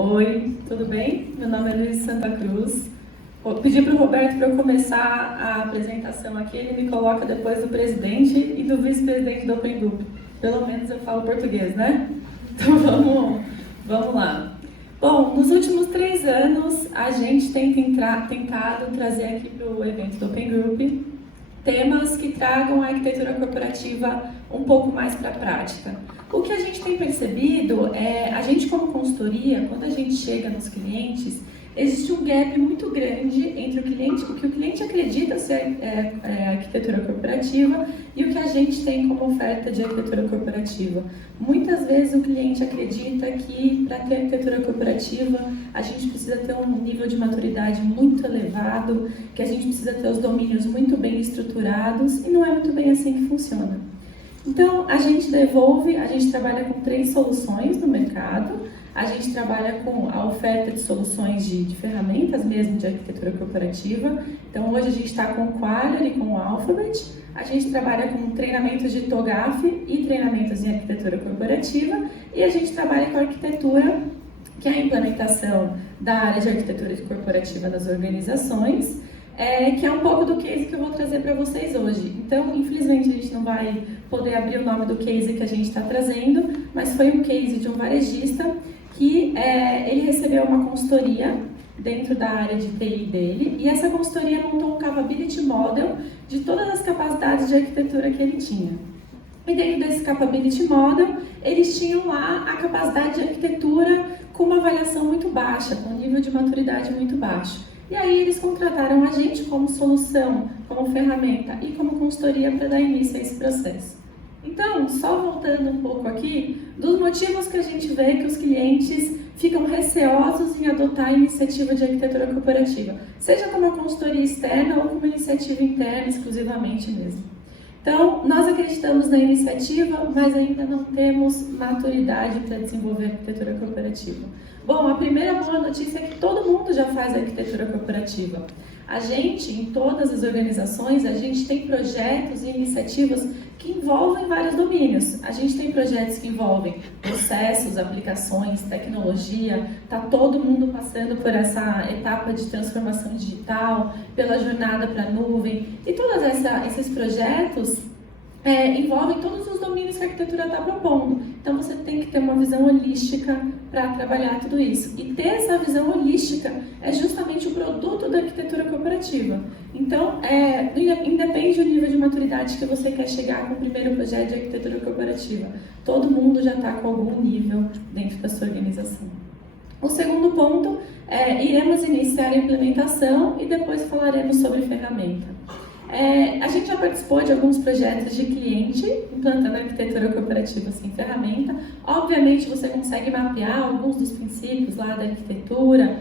Oi, tudo bem? Meu nome é Luiz Santa Cruz. Vou pedir para o Roberto para eu começar a apresentação aqui. Ele me coloca depois do presidente e do vice-presidente do Open Group. Pelo menos eu falo português, né? Então vamos lá. Bom, nos últimos 3 anos a gente tem tentado trazer aqui para o evento do Open Group temas que tragam a arquitetura corporativa um pouco mais para a prática. O que a gente tem percebido é, a gente como consultoria, quando a gente chega nos clientes, existe um gap muito grande entre o que o cliente acredita ser arquitetura corporativa e o que a gente tem como oferta de arquitetura corporativa. Muitas vezes o cliente acredita que para ter arquitetura corporativa a gente precisa ter um nível de maturidade muito elevado, que a gente precisa ter os domínios muito bem estruturados e não é muito bem assim que funciona. Então, a gente trabalha com 3 soluções no mercado. A gente trabalha com a oferta de soluções de ferramentas mesmo de arquitetura corporativa. Então, hoje a gente está com o Qualia e com o Alphabet. A gente trabalha com treinamentos de TOGAF e treinamentos em arquitetura corporativa. E a gente trabalha com a arquitetura, que é a implementação da área de arquitetura corporativa nas organizações. Que é um pouco do case que eu vou trazer para vocês hoje. Então, infelizmente, a gente não vai poder abrir o nome do case que a gente está trazendo, mas foi um case de um varejista que ele recebeu uma consultoria dentro da área de TI dele, e essa consultoria montou um capability model de todas as capacidades de arquitetura que ele tinha. E dentro desse capability model, eles tinham lá a capacidade de arquitetura com uma avaliação muito baixa, com um nível de maturidade muito baixo. E aí eles contrataram a gente como solução, como ferramenta e como consultoria para dar início a esse processo. Então, só voltando um pouco aqui, dos motivos que a gente vê que os clientes ficam receosos em adotar a iniciativa de arquitetura corporativa, seja como uma consultoria externa ou como uma iniciativa interna exclusivamente mesmo. Então, nós acreditamos na iniciativa, mas ainda não temos maturidade para desenvolver arquitetura corporativa. Bom, a primeira boa notícia é que todo mundo já faz arquitetura corporativa. A gente, em todas as organizações, a gente tem projetos e iniciativas que envolvem vários domínios. A gente tem projetos que envolvem processos, aplicações, tecnologia, está todo mundo passando por essa etapa de transformação digital, pela jornada para a nuvem, e todos esses projetos envolvem todos os domínios que a arquitetura está propondo. Então você tem que ter uma visão holística para trabalhar tudo isso. E ter essa visão holística é justamente o produto da arquitetura corporativa. Então, independe do nível de maturidade que você quer chegar com o primeiro projeto de arquitetura corporativa. Todo mundo já está com algum nível dentro da sua organização. O segundo ponto iremos iniciar a implementação e depois falaremos sobre ferramenta. A gente já participou de alguns projetos de cliente, implantando arquitetura corporativa sem ferramenta. Obviamente, você consegue mapear alguns dos princípios lá da arquitetura,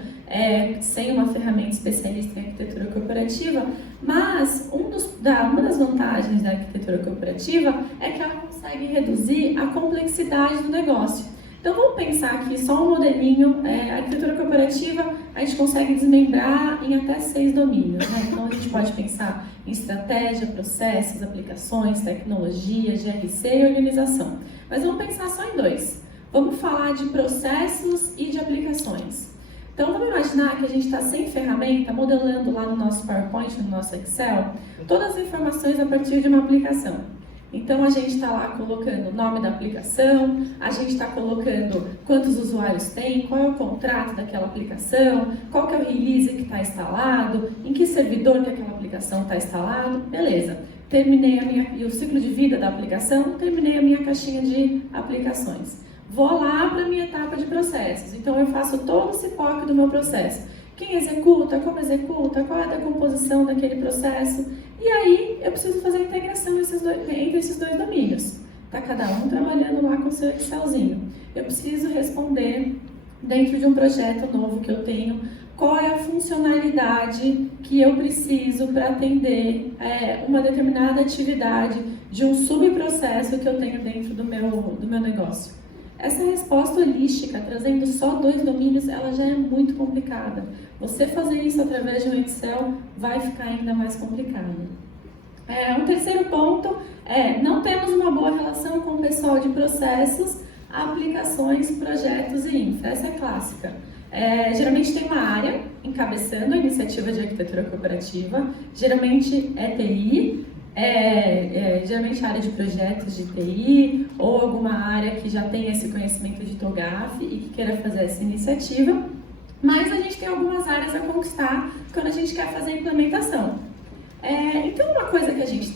sem uma ferramenta especialista em arquitetura corporativa, mas uma das vantagens da arquitetura corporativa é que ela consegue reduzir a complexidade do negócio. Então vamos pensar aqui só um modelinho, a arquitetura corporativa a gente consegue desmembrar em até 6 domínios, né? Então a gente pode pensar em estratégia, processos, aplicações, tecnologia, GRC e organização. Mas vamos pensar só em 2. Vamos falar de processos e de aplicações. Então vamos imaginar que a gente está sem ferramenta, modelando lá no nosso PowerPoint, no nosso Excel, todas as informações a partir de uma aplicação. Então a gente está lá colocando o nome da aplicação, a gente está colocando quantos usuários tem, qual é o contrato daquela aplicação, qual que é o release que está instalado, em que servidor que aquela aplicação está instalado, beleza. Terminei o ciclo de vida da aplicação, terminei a minha caixinha de aplicações. Vou lá para a minha etapa de processos, então eu faço todo esse POC do meu processo. Quem executa, como executa, qual é a decomposição daquele processo. E aí eu preciso fazer a integração entre esses 2 domínios. Está cada um trabalhando lá com o seu Excelzinho. Eu preciso responder dentro de um projeto novo que eu tenho, qual é a funcionalidade que eu preciso para atender uma determinada atividade de um subprocesso que eu tenho dentro do meu negócio. Essa resposta holística, trazendo só 2 domínios, ela já é muito complicada. Você fazer isso através de um Excel vai ficar ainda mais complicado. Um terceiro ponto não temos uma boa relação com o pessoal de processos, aplicações, projetos e infra. Essa é clássica. Geralmente tem uma área encabeçando a iniciativa de arquitetura cooperativa, geralmente é TI, geralmente área de projetos de TI ou alguma área que já tem esse conhecimento de TOGAF e que queira fazer essa iniciativa, mas a gente tem algumas áreas a conquistar quando a gente quer fazer a implementação. Então, uma coisa que a gente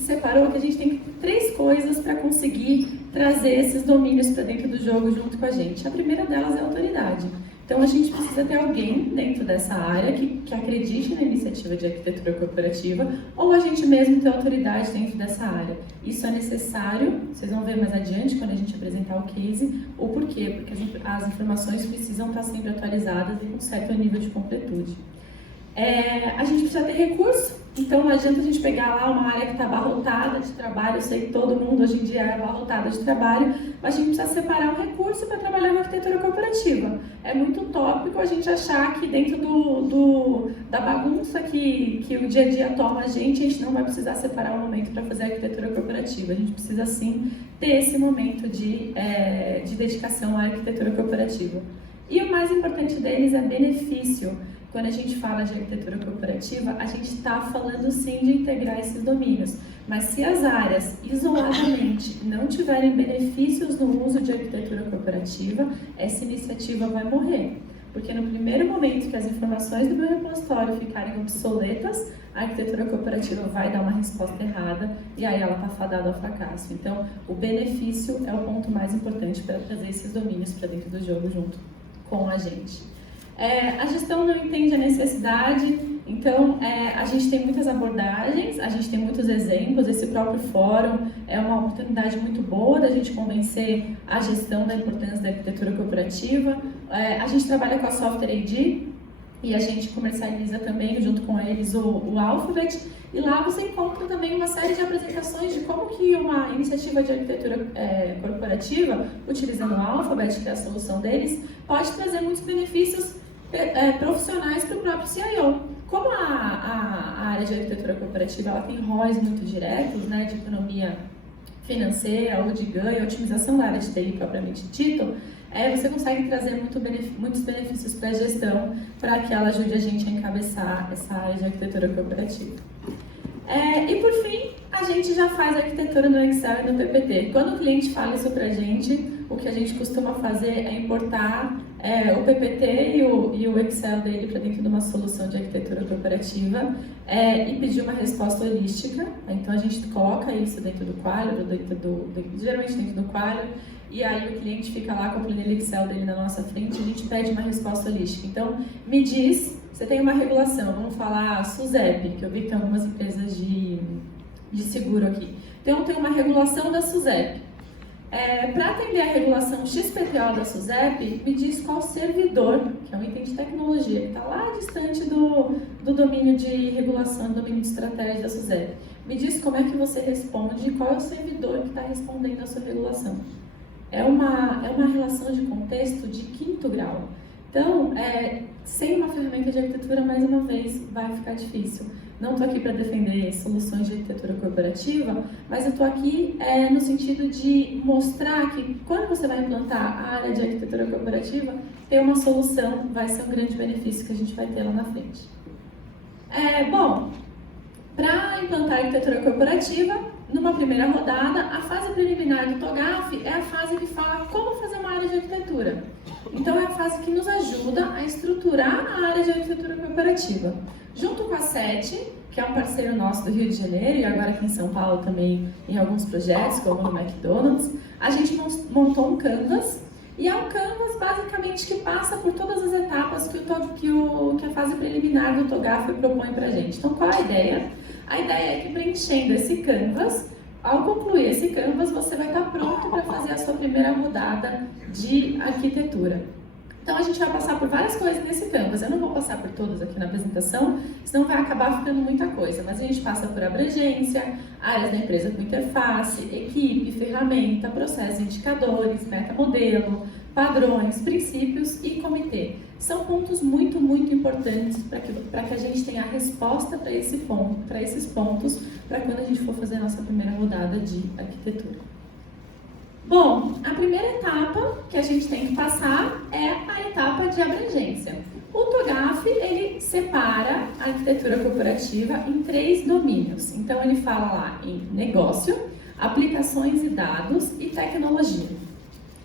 separou que a gente tem 3 coisas para conseguir trazer esses domínios para dentro do jogo junto com a gente. A primeira delas é a autoridade. Então, a gente precisa ter alguém dentro dessa área que acredite na iniciativa de arquitetura cooperativa ou a gente mesmo ter autoridade dentro dessa área. Isso é necessário, vocês vão ver mais adiante quando a gente apresentar o case, o porquê, porque as informações precisam estar sempre atualizadas e com certo nível de completude. A gente precisa ter recurso, então não adianta a gente pegar lá uma área que está abarrotada de trabalho, eu sei que todo mundo hoje em dia é abarrotado de trabalho, mas a gente precisa separar um recurso para trabalhar na arquitetura cooperativa. É muito utópico a gente achar que dentro da bagunça que o dia a dia toma a gente não vai precisar separar um momento para fazer a arquitetura cooperativa. A gente precisa sim ter esse momento de dedicação à arquitetura cooperativa. E o mais importante deles é benefício. Quando a gente fala de arquitetura cooperativa, a gente está falando sim de integrar esses domínios, mas se as áreas isoladamente não tiverem benefícios no uso de arquitetura cooperativa, essa iniciativa vai morrer. Porque no primeiro momento que as informações do meu repositório ficarem obsoletas, a arquitetura cooperativa vai dar uma resposta errada e aí ela está fadada ao fracasso. Então, o benefício é o ponto mais importante para trazer esses domínios para dentro do jogo junto com a gente. A gestão não entende a necessidade, então a gente tem muitas abordagens, a gente tem muitos exemplos, esse próprio fórum é uma oportunidade muito boa da gente convencer a gestão da importância da arquitetura cooperativa. A gente trabalha com a Software AD e a gente comercializa também junto com eles o Alphabet, e lá você encontra também uma série de apresentações de como que uma iniciativa de arquitetura corporativa, utilizando o Alphabet, que é a solução deles, pode trazer muitos benefícios profissionais para o próprio CIO. Como a área de arquitetura cooperativa ela tem ROIs muito diretos, né, de economia financeira ou de ganho, otimização da área de TI propriamente dito, você consegue trazer muitos benefícios para a gestão para que ela ajude a gente a encabeçar essa área de arquitetura cooperativa. E por fim, a gente já faz arquitetura no Excel e no PPT. Quando o cliente fala isso para a gente, o que a gente costuma fazer é importar o PPT e o Excel dele para dentro de uma solução de arquitetura cooperativa e pedir uma resposta holística. Então a gente coloca isso dentro do quadro, geralmente dentro do quadro, e aí o cliente fica lá com a planilha Excel dele na nossa frente e a gente pede uma resposta holística. Então, me diz, você tem uma regulação, vamos falar SUSEP, que eu vi que tem algumas empresas de seguro aqui. Então, tem uma regulação da SUSEP. Para atender a regulação XPTO da SUSEP, me diz qual servidor, que é um item de tecnologia, que está lá distante do domínio de regulação, do domínio de estratégia da SUSEP. Me diz como é que você responde e qual é o servidor que está respondendo a sua regulação. É uma relação de contexto de 5º grau. Então, sem uma ferramenta de arquitetura, mais uma vez, vai ficar difícil. Não estou aqui para defender soluções de arquitetura corporativa, mas eu estou aqui no sentido de mostrar que quando você vai implantar a área de arquitetura corporativa, ter uma solução vai ser um grande benefício que a gente vai ter lá na frente. Bom, para implantar a arquitetura corporativa, numa primeira rodada, a fase preliminar do TOGAF é a fase que fala como fazer uma área de arquitetura. Então, é a fase que nos ajuda a estruturar a área de arquitetura corporativa. Junto com a SET, que é um parceiro nosso do Rio de Janeiro e agora aqui em São Paulo também em alguns projetos, como no McDonald's, a gente montou um Canvas, e é um Canvas basicamente que passa por todas as etapas que a fase preliminar do TOGAF propõe para a gente. Então, qual é a ideia? A ideia é que preenchendo esse Canvas, ao concluir esse Canvas, você vai estar pronto para fazer a sua primeira rodada de arquitetura. Então, a gente vai passar por várias coisas nesse Canvas. Eu não vou passar por todas aqui na apresentação, senão vai acabar ficando muita coisa. Mas a gente passa por abrangência, áreas da empresa com interface, equipe, ferramenta, processo, indicadores, metamodelo, padrões, princípios e comitê. São pontos muito, muito importantes para que a gente tenha a resposta para esses pontos, para quando a gente for fazer a nossa primeira rodada de arquitetura. Bom, a primeira etapa que a gente tem que passar é a etapa de abrangência. O TOGAF, ele separa a arquitetura corporativa em 3 domínios. Então, ele fala lá em negócio, aplicações e dados e tecnologia.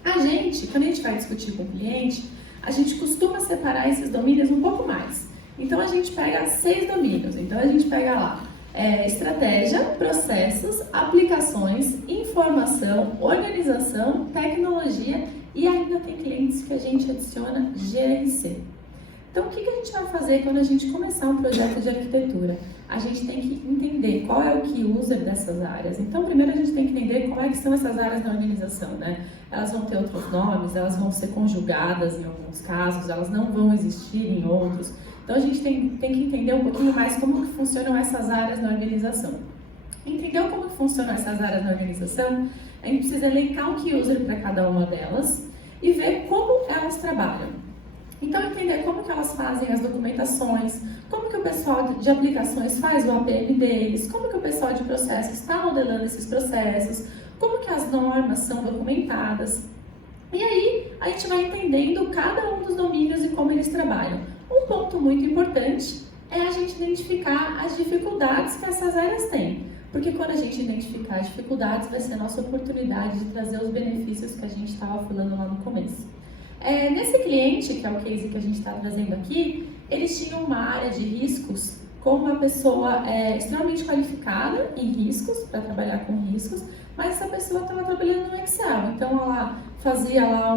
A gente, quando a gente vai discutir com o cliente, a gente costuma separar esses domínios um pouco mais. Então, a gente pega 6 domínios. Então, a gente pega lá estratégia, processos, aplicações, informação, organização, tecnologia e ainda tem clientes que a gente adiciona GRC. Então, o que a gente vai fazer quando a gente começar um projeto de arquitetura? A gente tem que entender qual é o key user dessas áreas. Então, primeiro a gente tem que entender como é que são essas áreas na organização, né? Elas vão ter outros nomes, elas vão ser conjugadas em alguns casos, elas não vão existir em outros. Então, a gente tem que entender um pouquinho mais como que funcionam essas áreas na organização. Entender como que funcionam essas áreas na organização, a gente precisa elencar um key user para cada uma delas e ver como elas trabalham. Então, entender como que elas fazem as documentações, como que o pessoal de aplicações faz o APM deles, como que o pessoal de processos está modelando esses processos, como que as normas são documentadas. E aí, a gente vai entendendo cada um dos domínios e como eles trabalham. Um ponto muito importante é a gente identificar as dificuldades que essas áreas têm. Porque quando a gente identificar as dificuldades, vai ser a nossa oportunidade de trazer os benefícios que a gente estava falando lá no começo. Nesse cliente, que é o case que a gente está trazendo aqui, eles tinham uma área de riscos com uma pessoa extremamente qualificada em riscos, para trabalhar com riscos, mas essa pessoa estava trabalhando no Excel, então ela fazia lá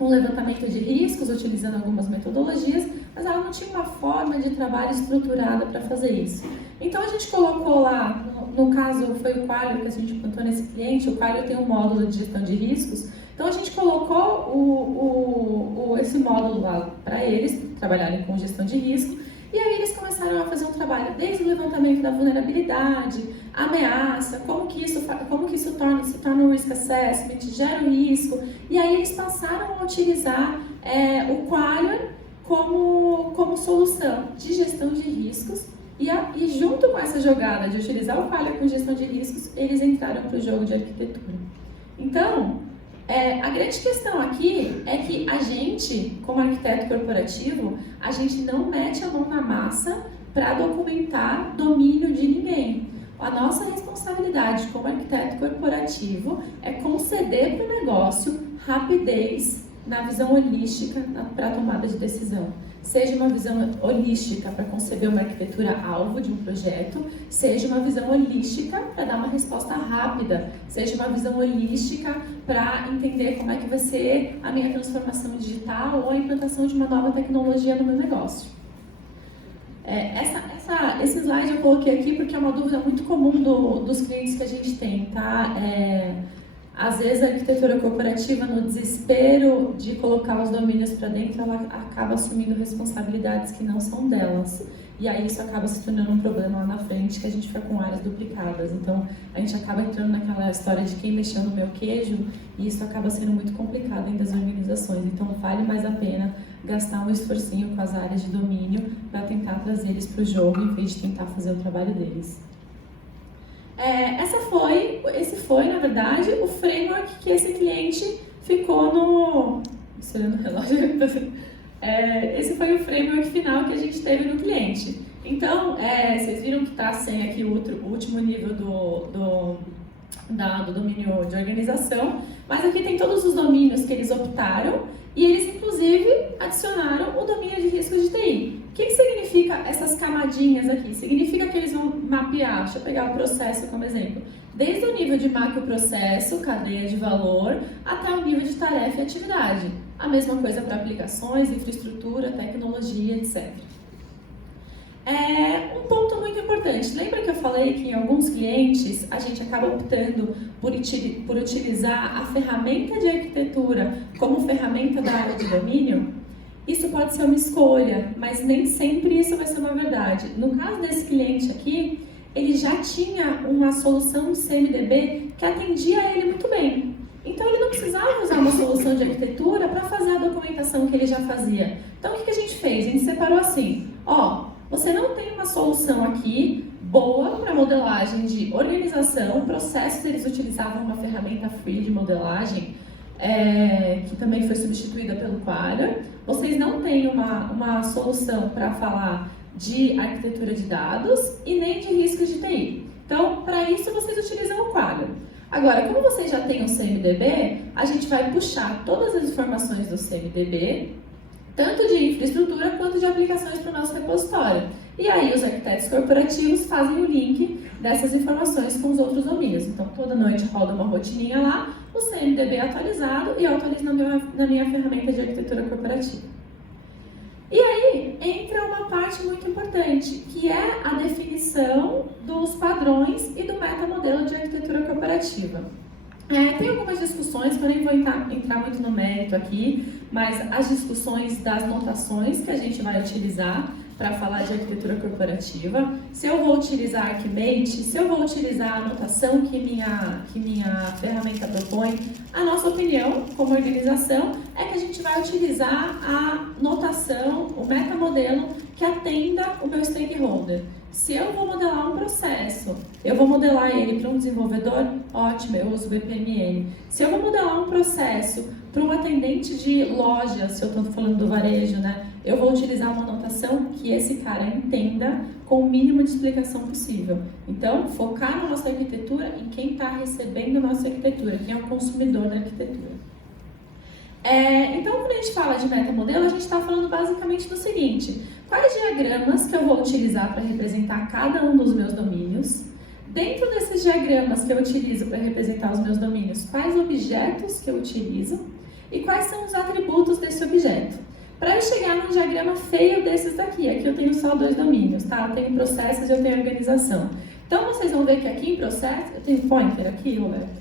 um levantamento de riscos, utilizando algumas metodologias, mas ela não tinha uma forma de trabalho estruturada para fazer isso. Então a gente colocou lá, no caso foi o Qualio que a gente implantou nesse cliente, o Qualio tem um módulo de gestão de riscos, então a gente colocou esse módulo lá para eles trabalharem com gestão de risco, e aí eles começaram a fazer um trabalho desde o levantamento da vulnerabilidade, ameaça, como que isso se torna um risk assessment, gera um risco, e aí eles passaram a utilizar o Qualio como solução de gestão de riscos, e junto com essa jogada de utilizar o Qualio com gestão de riscos, eles entraram para o jogo de arquitetura. Então, a grande questão aqui é que a gente, como arquiteto corporativo, a gente não mete a mão na massa para documentar domínio de ninguém. A nossa responsabilidade como arquiteto corporativo é conceder para o negócio rapidez na visão holística para a tomada de decisão. Seja uma visão holística para conceber uma arquitetura alvo de um projeto, seja uma visão holística para dar uma resposta rápida, seja uma visão holística para entender como é que vai ser a minha transformação digital ou a implantação de uma nova tecnologia no meu negócio. Esse slide eu coloquei aqui porque é uma dúvida muito comum dos clientes que a gente tem, tá? Às vezes a arquitetura corporativa, no desespero de colocar os domínios para dentro, ela acaba assumindo responsabilidades que não são delas. E aí isso acaba se tornando um problema lá na frente, que a gente fica com áreas duplicadas. Então a gente acaba entrando naquela história de quem mexeu no meu queijo, e isso acaba sendo muito complicado dentro das organizações. Então vale mais a pena gastar um esforcinho com as áreas de domínio para tentar trazer eles para o jogo, em vez de tentar fazer o trabalho deles. Esse foi, na verdade, o framework que esse cliente ficou no... Olhando o relógio. Esse foi o framework final que a gente teve no cliente. Então, vocês viram que está sem aqui o último nível do domínio de organização, mas aqui tem todos os domínios que eles optaram e eles, inclusive, adicionaram o domínio de riscos de TI. O que significa essas camadinhas aqui? Significa que eles vão mapear, deixa eu pegar o processo como exemplo, desde o nível de macroprocesso, cadeia de valor, até o nível de tarefa e atividade. A mesma coisa para aplicações, infraestrutura, tecnologia, etc. Um ponto muito importante, lembra que eu falei que em alguns clientes a gente acaba optando por utilizar a ferramenta de arquitetura como ferramenta da área de domínio? Isso pode ser uma escolha, mas nem sempre isso vai ser uma verdade. No caso desse cliente aqui, ele já tinha uma solução de CMDB que atendia ele muito bem. Então ele não precisava usar uma solução de arquitetura para fazer a documentação que ele já fazia. Então o que a gente fez? A gente separou assim, você não tem uma solução aqui boa para modelagem de organização, processos. Eles utilizavam uma ferramenta free de modelagem, que também foi substituída pelo Qualia. Vocês não têm uma solução para falar de arquitetura de dados e nem de riscos de TI. Então, para isso, vocês utilizam o Qualia. Agora, como vocês já têm o CMDB, a gente vai puxar todas as informações do CMDB, tanto de infraestrutura quanto de aplicações para o nosso repositório. E aí os arquitetos corporativos fazem o link dessas informações com os outros domínios. Então, toda noite roda uma rotininha lá, o CMDB é atualizado e eu atualizo na minha ferramenta de arquitetura corporativa. E aí entra uma parte muito importante, que é a definição dos padrões e do metamodelo de arquitetura corporativa. Tem algumas discussões, que eu nem vou entrar muito no mérito aqui, mas as discussões das notações que a gente vai utilizar para falar de arquitetura corporativa, se eu vou utilizar Archimate, se eu vou utilizar a notação que minha ferramenta propõe, a nossa opinião como organização é que a gente vai utilizar a notação, o metamodelo que atenda o meu stakeholder. Se eu vou modelar um processo, eu vou modelar ele para um desenvolvedor, ótimo, eu uso o BPMN. Se eu vou modelar um processo para um atendente de loja, se eu estou falando do varejo, né, eu vou utilizar uma notação que esse cara entenda com o mínimo de explicação possível. Então, focar na nossa arquitetura em quem está recebendo a nossa arquitetura, quem é o consumidor da arquitetura. Então, quando a gente fala de metamodelo, a gente está falando basicamente do seguinte: quais diagramas que eu vou utilizar para representar cada um dos meus domínios? Dentro desses diagramas que eu utilizo para representar os meus domínios, quais objetos que eu utilizo e quais são os atributos desse objeto? Para eu chegar num diagrama feio desses daqui, aqui eu tenho só 2 domínios, tá? Eu tenho processos e eu tenho organização. Então, vocês vão ver que aqui em processo, eu tenho pointer aqui, Roberto?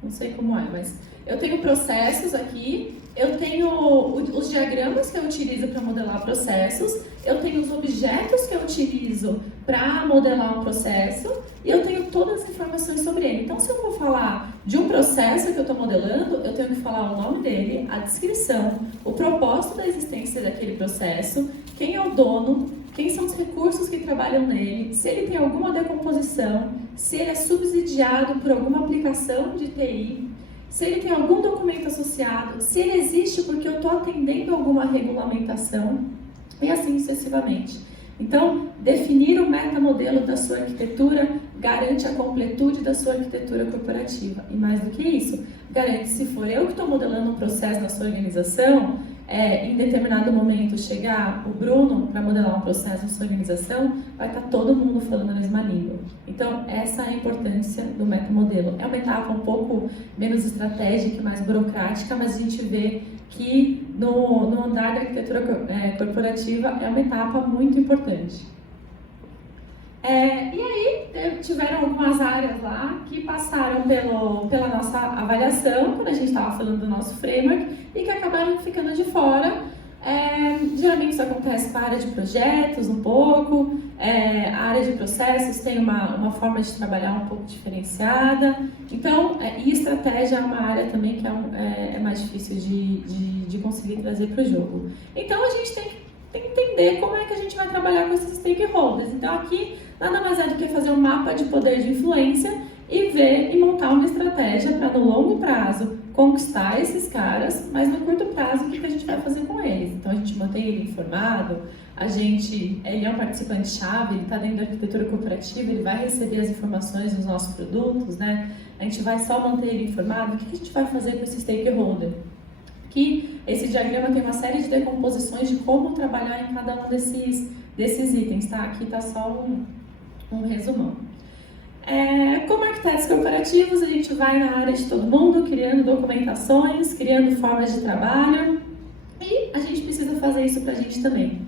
Não sei como é, mas eu tenho processos aqui, eu tenho os diagramas que eu utilizo para modelar processos, eu tenho os objetos que eu utilizo para modelar um processo e eu tenho todas as informações sobre ele. Então, se eu for falar de um processo que eu estou modelando, eu tenho que falar o nome dele, a descrição, o propósito da existência daquele processo, quem é o dono, quem são os recursos que trabalham nele, se ele tem alguma decomposição, se ele é subsidiado por alguma aplicação de TI, se ele tem algum documento associado, se ele existe porque eu estou atendendo alguma regulamentação e assim sucessivamente. Então, definir o metamodelo da sua arquitetura garante a completude da sua arquitetura corporativa. E mais do que isso, garante, se for eu que estou modelando um processo na sua organização, em determinado momento chegar o Bruno para modelar um processo na sua organização, vai estar todo mundo falando a mesma língua. Então, essa é a importância do metamodelo. É uma etapa um pouco menos estratégica, mais burocrática, mas a gente vê que no andar da arquitetura corporativa é uma etapa muito importante. E aí, tiveram algumas áreas lá que passaram pela nossa avaliação, quando a gente estava falando do nosso framework, e que acabaram ficando de fora. Geralmente isso acontece com a área de projetos um pouco, a área de processos tem uma forma de trabalhar um pouco diferenciada. Então, e estratégia é uma área também que é mais difícil de conseguir trazer para o jogo. Então, a gente tem que entender como é que a gente vai trabalhar com esses stakeholders. Então, aqui, nada mais é do que fazer um mapa de poder de influência e ver e montar uma estratégia para, no longo prazo, conquistar esses caras, mas no curto prazo, o que a gente vai fazer com eles? Então, a gente mantém ele informado, ele é um participante-chave, ele está dentro da arquitetura corporativa, ele vai receber as informações dos nossos produtos, né? A gente vai só manter ele informado. O que a gente vai fazer com esse stakeholder? Que esse diagrama tem uma série de decomposições de como trabalhar em cada um desses itens, tá? Aqui está só um resumão. Como arquitetos corporativos, a gente vai na área de todo mundo, criando documentações, criando formas de trabalho, e a gente precisa fazer isso para a gente também.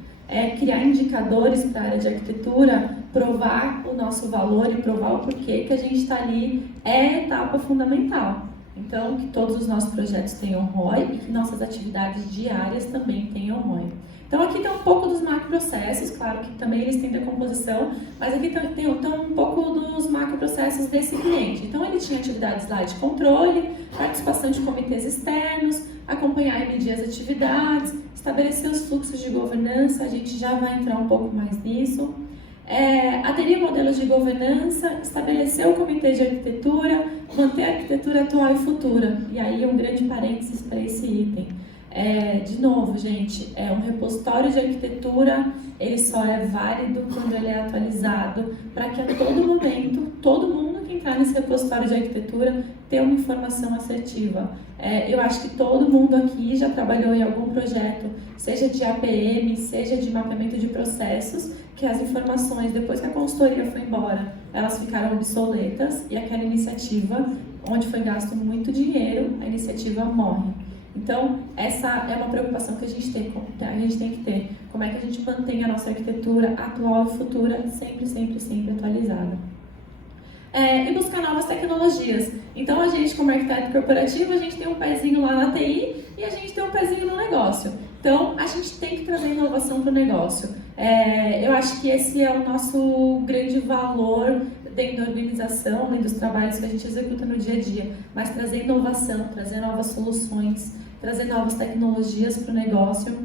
Criar indicadores para a área de arquitetura, provar o nosso valor e provar o porquê que a gente está ali é a etapa fundamental. Então, que todos os nossos projetos tenham ROI e que nossas atividades diárias também tenham ROI. Então, aqui tem um pouco dos macroprocessos, claro que também eles têm decomposição, mas aqui tem um pouco dos macroprocessos desse cliente. Então, ele tinha atividades lá de controle, participação de comitês externos, acompanhar e medir as atividades, estabelecer os fluxos de governança, a gente já vai entrar um pouco mais nisso. aderir modelos de governança, estabelecer o comitê de arquitetura, manter a arquitetura atual e futura. E aí um grande parênteses para esse item. De novo, gente, um repositório de arquitetura, ele só é válido quando ele é atualizado, para que a todo momento, todo mundo que entrar nesse repositório de arquitetura tenha uma informação assertiva. Eu acho que todo mundo aqui já trabalhou em algum projeto, seja de APM, seja de mapeamento de processos, que as informações, depois que a consultoria foi embora, elas ficaram obsoletas e aquela iniciativa, onde foi gasto muito dinheiro, a iniciativa morre. Então, essa é uma preocupação que a gente tem que ter. Como é que a gente mantém a nossa arquitetura atual e futura sempre, sempre, sempre atualizada. E buscar novas tecnologias. Então, a gente, como arquiteto corporativo, a gente tem um pezinho lá na TI e a gente tem um pezinho no negócio. Então, a gente tem que trazer inovação para o negócio. Eu acho que esse é o nosso grande valor dentro da organização, dentro dos trabalhos que a gente executa no dia a dia. Mas trazer inovação, trazer novas soluções, trazer novas tecnologias para o negócio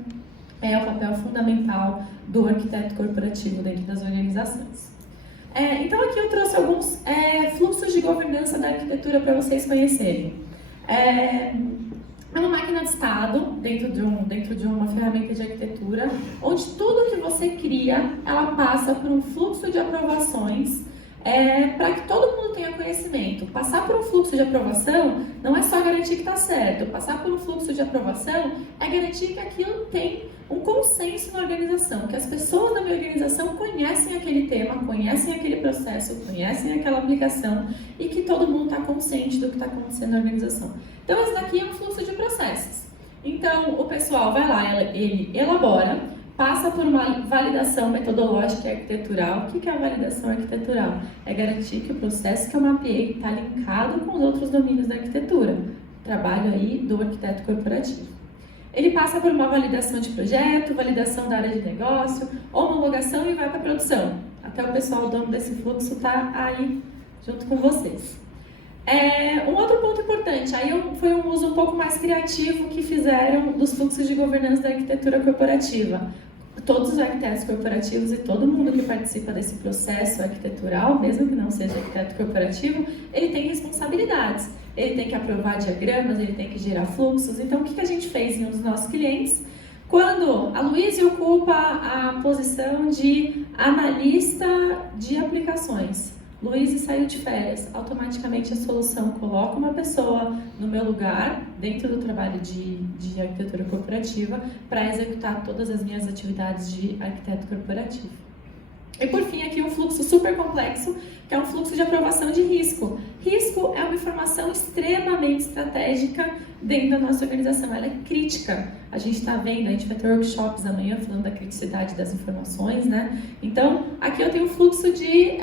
é o papel fundamental do arquiteto corporativo dentro das organizações. Então, aqui eu trouxe alguns fluxos de governança da arquitetura para vocês conhecerem. É uma máquina de estado dentro de uma ferramenta de arquitetura, onde tudo que você cria, ela passa por um fluxo de aprovações para que todo mundo tenha conhecimento. Passar por um fluxo de aprovação não é só garantir que está certo. Passar por um fluxo de aprovação é garantir que aquilo tem um consenso na organização, que as pessoas da minha organização conhecem aquele tema, conhecem aquele processo, conhecem aquela aplicação e que todo mundo está consciente do que está acontecendo na organização. Então, esse daqui é um fluxo de processos. Então, o pessoal vai lá, ele elabora, passa por uma validação metodológica e arquitetural. O que é a validação arquitetural? É garantir que o processo que eu mapeei está linkado com os outros domínios da arquitetura. Trabalho aí do arquiteto corporativo. Ele passa por uma validação de projeto, validação da área de negócio, homologação e vai para a produção. Até o pessoal, o dono desse fluxo, está aí junto com vocês. Um outro ponto importante, aí foi um uso um pouco mais criativo que fizeram dos fluxos de governança da arquitetura corporativa. Todos os arquitetos corporativos e todo mundo que participa desse processo arquitetural, mesmo que não seja arquiteto corporativo, ele tem responsabilidades. Ele tem que aprovar diagramas, ele tem que gerar fluxos. Então, o que a gente fez em um dos nossos clientes? Quando a Luísa ocupa a posição de analista de aplicações, Luísa saiu de férias, automaticamente a solução coloca uma pessoa no meu lugar, dentro do trabalho de arquitetura corporativa, para executar todas as minhas atividades de arquiteto corporativo. E por fim, aqui um fluxo super complexo, que é um fluxo de aprovação de risco. Risco é uma informação extremamente estratégica dentro da nossa organização, ela é crítica. A gente está vendo, a gente vai ter workshops amanhã falando da criticidade das informações, né? Então, aqui eu tenho um fluxo de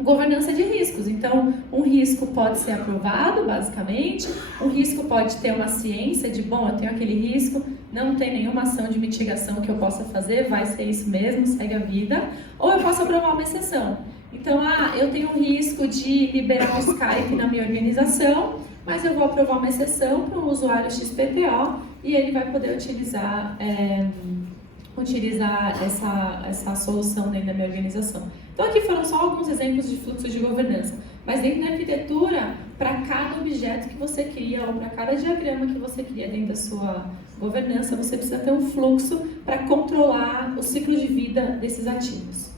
governança de riscos. Então, um risco pode ser aprovado, basicamente, um risco pode ter uma ciência de, bom, eu tenho aquele risco, não tem nenhuma ação de mitigação que eu possa fazer, vai ser isso mesmo, segue a vida, ou eu posso aprovar uma exceção. Então, eu tenho um risco de liberar o Skype na minha organização, mas eu vou aprovar uma exceção para o usuário XPTO e ele vai poder utilizar essa solução dentro da minha organização. Então, aqui foram só alguns exemplos de fluxos de governança, mas dentro da arquitetura, para cada objeto que você cria ou para cada diagrama que você cria dentro da sua governança, você precisa ter um fluxo para controlar o ciclo de vida desses ativos.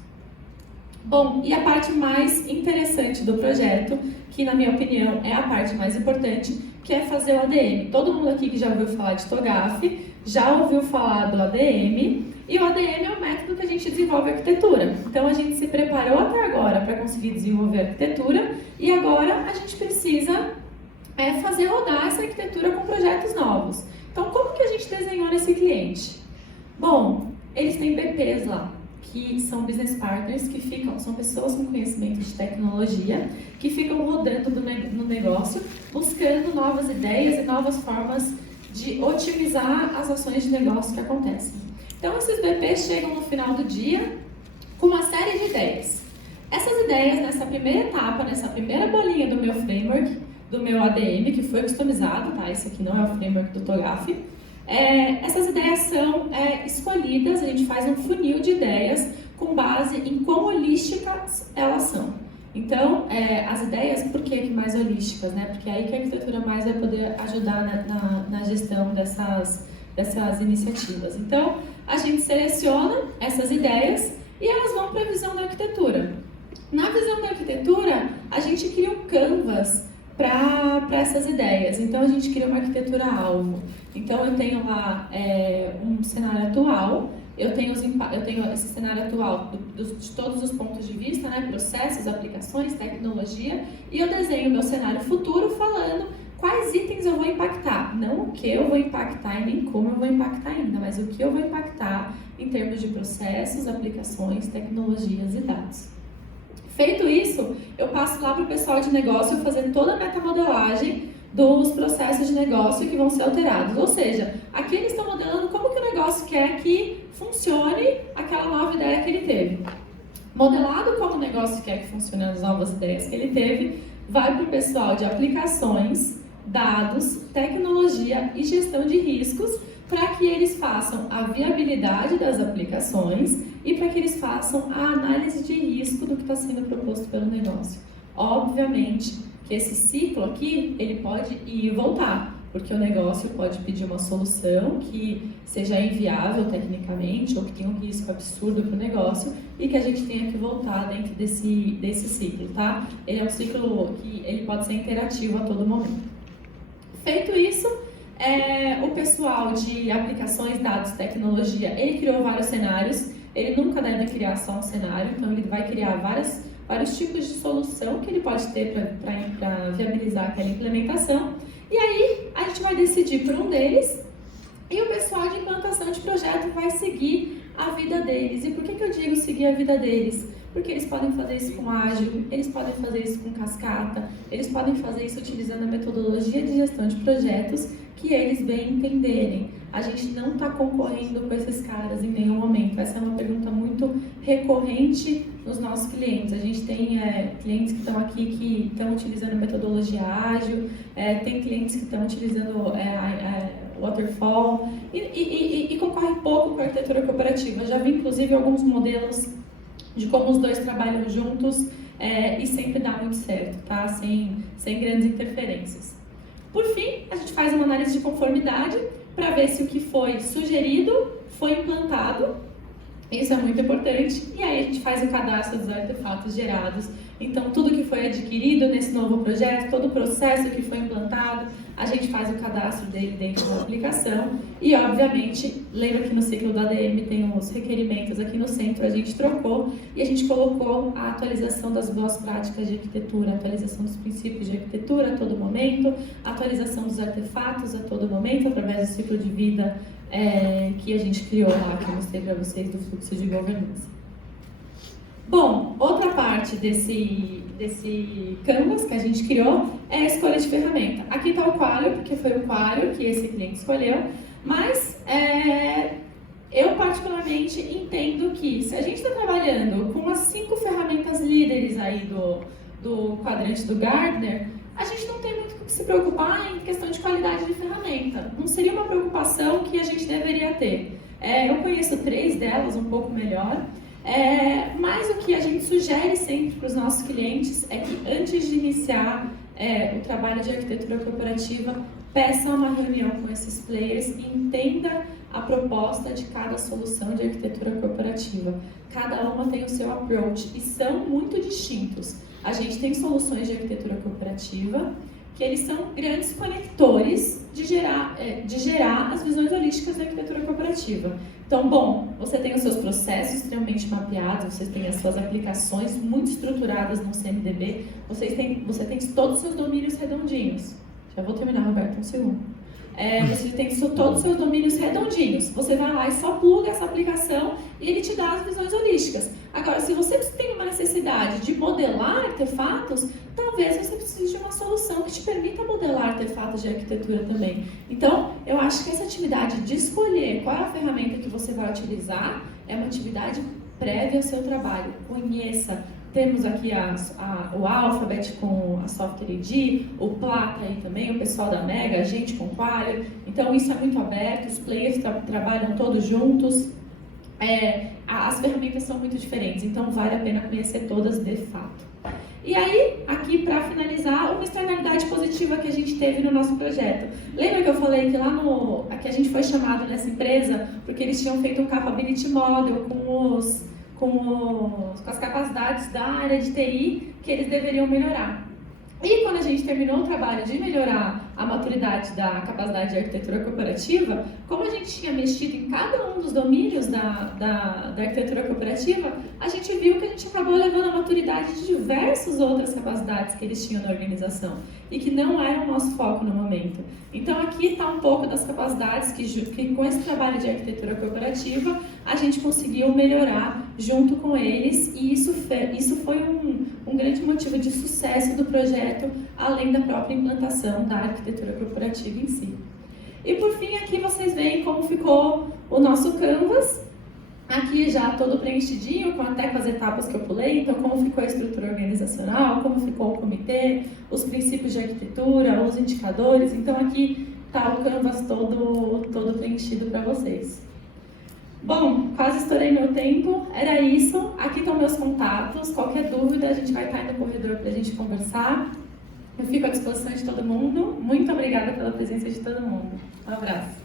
Bom, e a parte mais interessante do projeto, que na minha opinião é a parte mais importante, que é fazer o ADM. Todo mundo aqui que já ouviu falar de TOGAF, já ouviu falar do ADM, e o ADM é o método que a gente desenvolve a arquitetura. Então, a gente se preparou até agora para conseguir desenvolver a arquitetura, e agora a gente precisa fazer rodar essa arquitetura com projetos novos. Então, como que a gente desenhou nesse cliente? Bom, eles têm BPs lá, que são business partners, são pessoas com conhecimento de tecnologia, que ficam rodando no negócio, buscando novas ideias e novas formas de otimizar as ações de negócio que acontecem. Então, esses BPs chegam no final do dia com uma série de ideias. Essas ideias, nessa primeira etapa, nessa primeira bolinha do meu framework, do meu ADM, que foi customizado, tá? Esse aqui não é o framework do TOGAF. Essas ideias são escolhidas, a gente faz um funil de ideias com base em quão holísticas elas são. Então, as ideias, por que mais holísticas, né? Porque é aí que a arquitetura mais vai poder ajudar na gestão dessas iniciativas. Então, a gente seleciona essas ideias e elas vão para a visão da arquitetura. Na visão da arquitetura, a gente cria um canvas para essas ideias. Então, a gente cria uma arquitetura-alvo. Então, eu tenho lá um cenário atual, eu tenho esse cenário atual de todos os pontos de vista, né? Processos, aplicações, tecnologia, e eu desenho meu cenário futuro falando quais itens eu vou impactar. Não o que eu vou impactar e nem como eu vou impactar ainda, mas o que eu vou impactar em termos de processos, aplicações, tecnologias e dados. Feito isso, eu passo lá para o pessoal de negócio fazer toda a metamodelagem dos processos de negócio que vão ser alterados. Ou seja, aqui eles estão modelando como que o negócio quer que funcione aquela nova ideia que ele teve. Modelado como o negócio quer que funcione as novas ideias que ele teve, vai para o pessoal de aplicações, dados, tecnologia e gestão de riscos, para que eles façam a viabilidade das aplicações e para que eles façam a análise de risco do que está sendo proposto pelo negócio. Obviamente que esse ciclo aqui, ele pode ir e voltar, porque o negócio pode pedir uma solução que seja inviável tecnicamente ou que tenha um risco absurdo para o negócio e que a gente tenha que voltar dentro desse ciclo, tá? Ele é um ciclo que ele pode ser interativo a todo momento. Feito isso, o pessoal de aplicações, dados, tecnologia, ele criou vários cenários. Ele nunca deve criar só um cenário, então ele vai criar vários tipos de solução que ele pode ter para viabilizar aquela implementação. E aí, a gente vai decidir por um deles e o pessoal de implantação de projeto vai seguir a vida deles. E por que eu digo seguir a vida deles? Porque eles podem fazer isso com ágil, eles podem fazer isso com cascata, eles podem fazer isso utilizando a metodologia de gestão de projetos que eles bem entenderem. A gente não está concorrendo com esses caras em nenhum momento. Essa é uma pergunta muito recorrente nos nossos clientes. A gente tem clientes que estão aqui que estão utilizando metodologia ágil, tem clientes que estão utilizando waterfall e concorrem pouco com a arquitetura cooperativa. Já vi, inclusive, alguns modelos de como os dois trabalham juntos e sempre dá muito certo, tá? Sem grandes interferências. Por fim, a gente faz uma análise de conformidade para ver se o que foi sugerido foi implantado. Isso é muito importante. E aí a gente faz o cadastro dos artefatos gerados. Então, tudo que foi adquirido nesse novo projeto, todo o processo que foi implantado, a gente faz o cadastro dele dentro da aplicação. E, obviamente, lembra que no ciclo da ADM tem os requerimentos aqui no centro, a gente trocou e a gente colocou a atualização das boas práticas de arquitetura, a atualização dos princípios de arquitetura a todo momento, a atualização dos artefatos a todo momento, através do ciclo de vida que a gente criou lá, que eu mostrei para vocês do fluxo de governança. Bom, outra parte desse canvas que a gente criou é a escolha de ferramenta. Aqui está o Qualio, porque foi o Qualio que esse cliente escolheu, mas eu particularmente entendo que se a gente está trabalhando com as 5 ferramentas líderes aí do quadrante do Gartner, a gente não tem muito o que se preocupar em questão de qualidade de ferramenta. Não seria uma preocupação que a gente deveria ter. Eu conheço 3 delas um pouco melhor. Mas o que a gente sugere sempre para os nossos clientes é que antes de iniciar o trabalho de arquitetura corporativa, peça uma reunião com esses players e entenda a proposta de cada solução de arquitetura corporativa. Cada uma tem o seu approach e são muito distintos. A gente tem soluções de arquitetura corporativa que eles são grandes conectores de gerar as visões holísticas da arquitetura corporativa. Então, bom, você tem os seus processos extremamente mapeados, você tem as suas aplicações muito estruturadas no CMDB, você tem todos os seus domínios redondinhos. Já vou terminar, Roberto, um segundo. Você tem todos os seus domínios redondinhos. Você vai lá e só pluga essa aplicação e ele te dá as visões holísticas. Agora, se você tem uma necessidade de modelar artefatos, talvez você precise de uma solução que te permita modelar artefatos de arquitetura também. Então, eu acho que essa atividade de escolher qual é a ferramenta que você vai utilizar é uma atividade prévia ao seu trabalho. Conheça. Temos aqui o Alphabet com a Software ID, o Plata aí também, o pessoal da Mega, a gente com Qualio. Então, isso é muito aberto, os players trabalham todos juntos. as ferramentas são muito diferentes, então vale a pena conhecer todas de fato. E aí, aqui para finalizar, uma externalidade positiva que a gente teve no nosso projeto. Lembra que eu falei que que a gente foi chamado nessa empresa porque eles tinham feito um capability model com as capacidades da área de TI que eles deveriam melhorar. E quando a gente terminou o trabalho de melhorar a maturidade da capacidade de arquitetura corporativa, como a gente tinha mexido em cada um dos domínios da arquitetura corporativa, a gente viu que a gente acabou levando a maturidade de diversas outras capacidades que eles tinham na organização e que não era o nosso foco no momento. Então aqui está um pouco das capacidades que com esse trabalho de arquitetura corporativa a gente conseguiu melhorar junto com eles, e isso foi um grande motivo de sucesso do projeto, além da própria implantação da arquitetura corporativa em si. E por fim, aqui vocês veem como ficou o nosso Canvas, aqui já todo preenchidinho, até com as etapas que eu pulei, então como ficou a estrutura organizacional, como ficou o comitê, os princípios de arquitetura, os indicadores, então aqui está o Canvas todo preenchido para vocês. Bom, quase estourei meu tempo, era isso. Aqui estão meus contatos, qualquer dúvida a gente vai estar aí no corredor para a gente conversar. Eu fico à disposição de todo mundo. Muito obrigada pela presença de todo mundo. Um abraço.